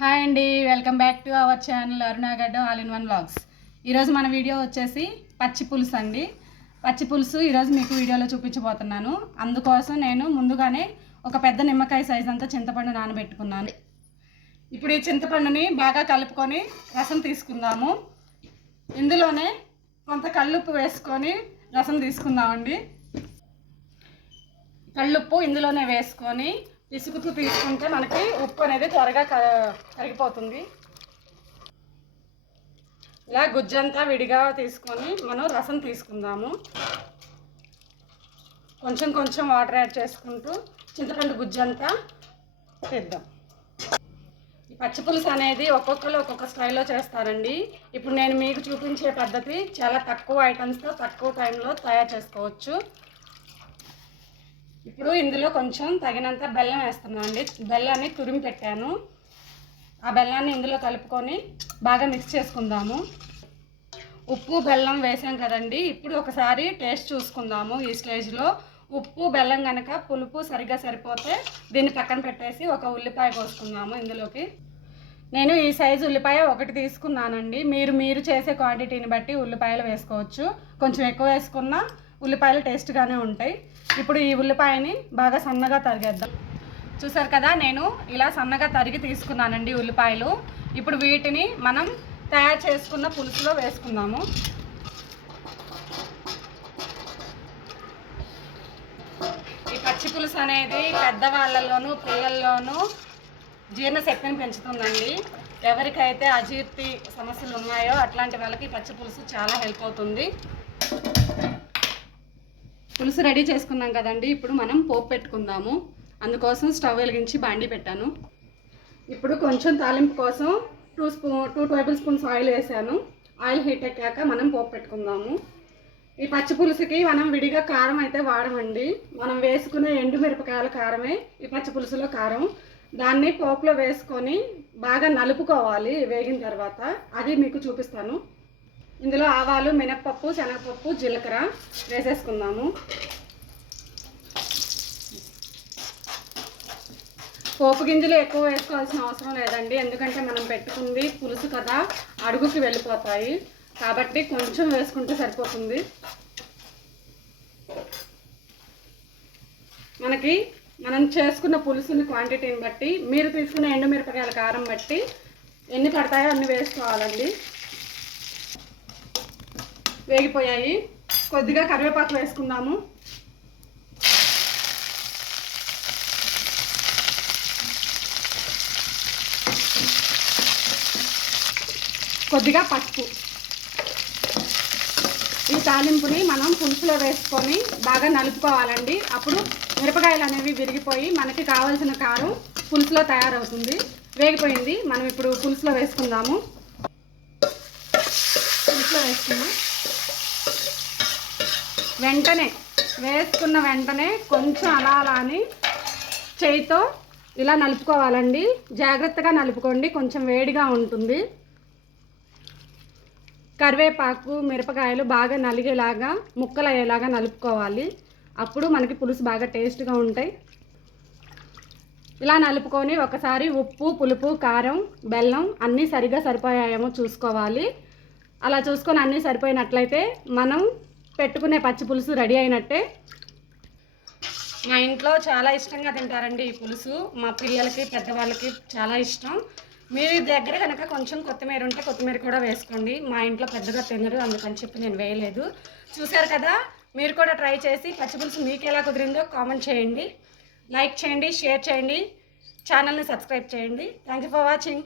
Hi అండి welcome back to our channel Arunagadda all in one blogs ఈరోజు మన video వచ్చేసి పచ్చి పులుసు అండి. పచ్చి పులుసు ఈరోజు మీకు వీడియోలో చూపించబోతున్నాను. అందుకోసం నేను ముందుగానే ఒక పెద్ద నిమ్మకాయ సైజ్ అంతా చింతపండు నానబెట్టుకున్నాను. ఇప్పుడు ఈ చింతపండుని బాగా కలుపుకొని రసం తీసుకుందాము. ఇందులోనే కొంత కల్లుప్పు వేసుకొని రసం తీసుకుందామండి. కళ్ళుప్పు ఇందులోనే వేసుకొని ఇసుకుతూ తీసుకుంటే మనకి ఉప్పు అనేది త్వరగా కరిగిపోతుంది. ఇలా గుజ్జంతా విడిగా తీసుకొని మనం రసం తీసుకుందాము. కొంచెం కొంచెం వాటర్ యాడ్ చేసుకుంటూ చింతపండు గుజ్జంతా తీద్దాం ఈ పచ్చిపులుసు అనేది ఒక్కొక్కరు ఒక్కొక్క స్టైల్లో చేస్తారండి. ఇప్పుడు నేను మీకు చూపించే పద్ధతి చాలా తక్కువ ఐటమ్స్తో తక్కువ టైంలో తయారు చేసుకోవచ్చు. ఇప్పుడు ఇందులో కొంచెం తగినంత బెల్లం వేస్తున్నాం అండి బెల్లాన్ని తురిమి పెట్టాను. ఆ బెల్లాన్ని ఇందులో కలుపుకొని బాగా మిక్స్ చేసుకుందాము. ఉప్పు బెల్లం వేసాం కదండి. ఇప్పుడు ఒకసారి టేస్ట్ చూసుకుందాము ఈ స్టేజ్లో ఉప్పు బెల్లం కనుక పులుపు సరిగ్గా సరిపోతే దీన్ని పక్కన పెట్టేసి ఒక ఉల్లిపాయ కోసుకుందాము ఇందులోకి. నేను ఈ సైజు ఉల్లిపాయ ఒకటి తీసుకున్నానండి. మీరు మీరు చేసే క్వాంటిటీని బట్టి ఉల్లిపాయలు వేసుకోవచ్చు. కొంచెం ఎక్కువ వేసుకున్నా ఉల్లిపాయలు టేస్ట్గానే ఉంటాయి. ఇప్పుడు ఈ ఉల్లిపాయని బాగా సన్నగా తరిగేద్దాం. చూసారు కదా నేను ఇలా సన్నగా తరిగి తీసుకున్నానండి ఉల్లిపాయలు. ఇప్పుడు వీటిని మనం తయారు చేసుకున్న పులుసులో వేసుకుందాము. ఈ పచ్చి పులుసు అనేది పెద్దవాళ్ళలోనూ పిల్లల్లోనూ జీర్ణశక్తిని పెంచుతుందండి. ఎవరికైతే అజీర్తి సమస్యలు ఉన్నాయో అట్లాంటి వాళ్ళకి పచ్చి పులుసు చాలా హెల్ప్ అవుతుంది. పులుసు రెడీ చేసుకున్నాం కదండి. ఇప్పుడు మనం పోపు పెట్టుకుందాము. అందుకోసం స్టవ్ వెలిగించి బాండి పెట్టాను. ఇప్పుడు కొంచెం తాలింపు కోసం two spoon two tablespoons oil వేసాను. ఆయిల్ హీట్ ఎక్కాక మనం పోపు పెట్టుకుందాము. ఈ పచ్చి పులుసుకి మనం విడిగా కారం అయితే వాడమండి. మనం వేసుకునే ఎండు మిరపకాయల కారమే ఈ పచ్చి పులుసులో కారం. దాన్ని పోపులో వేసుకొని బాగా నలుపుకోవాలి వేగిన తర్వాత. అది మీకు చూపిస్తాను. ఇందులో ఆవాలు మినప్పప్పు శనగపప్పు జీలకర్ర వేసేసుకుందాము. పోపు గింజలు ఎక్కువ వేసుకోవాల్సిన అవసరం లేదండి. ఎందుకంటే మనం పెట్టుకుంది పులుసు కదా అడుగుకి వెళ్ళిపోతాయి. కాబట్టి కొంచెం వేసుకుంటే సరిపోతుంది. మనకి మనం చేసుకున్న పులుసుని క్వాంటిటీని బట్టి మీరు తీసుకున్న ఎండుమిరపకాయల కారం బట్టి ఎన్ని పడతాయో అన్ని వేసుకోవాలండి. వేగిపోయాయి. కొద్దిగా కరివేపాకు వేసుకుందాము. కొద్దిగా పసుపు. ఈ తాలింపుని మనం పులుసులో వేసుకొని బాగా నలుపుకోవాలండి. అప్పుడు మిరపకాయలు అనేవి విరిగిపోయి మనకి కావాల్సిన కారం పులుసులో తయారవుతుంది. వేగిపోయింది. మనం ఇప్పుడు పులుసులో వేసుకుందాము. పులుసులో వేసుకుందాం. వెంటనే వేసుకున్న వెంటనే కొంచెం అలా అలా అని చేయితో ఇలా నలుపుకోవాలండి. జాగ్రత్తగా నలుపుకోండి. కొంచెం వేడిగా ఉంటుంది. కరివేపాకు మిరపకాయలు బాగా నలిగేలాగా ముక్కలు అయ్యేలాగా నలుపుకోవాలి. అప్పుడు మనకి పులుసు బాగా టేస్ట్గా ఉంటాయి. ఇలా నలుపుకొని ఒకసారి ఉప్పు పులుపు కారం బెల్లం అన్నీ సరిగా సరిపోయాయేమో చూసుకోవాలి. అలా చూసుకొని అన్నీ సరిపోయినట్లయితే మనం పెట్టుకునే పచ్చి పులుసు రెడీ అయినట్టే. మా ఇంట్లో చాలా ఇష్టంగా తింటారండి ఈ పులుసు. మా పిల్లలకి పెద్దవాళ్ళకి చాలా ఇష్టం. మీరు దగ్గర కనుక కొంచెం కొత్తిమీర ఉంటే కొత్తిమీర కూడా వేసుకోండి. మా ఇంట్లో పెద్దగా తినరు అందుకని చెప్పి నేను వేయలేదు. చూశారు కదా మీరు కూడా ట్రై చేసి పచ్చి పులుసు మీకు ఎలా కుదిరిందో కామెంట్ చేయండి. లైక్ చేయండి షేర్ చేయండి. ఛానల్ని సబ్స్క్రైబ్ చేయండి. Thank you for watching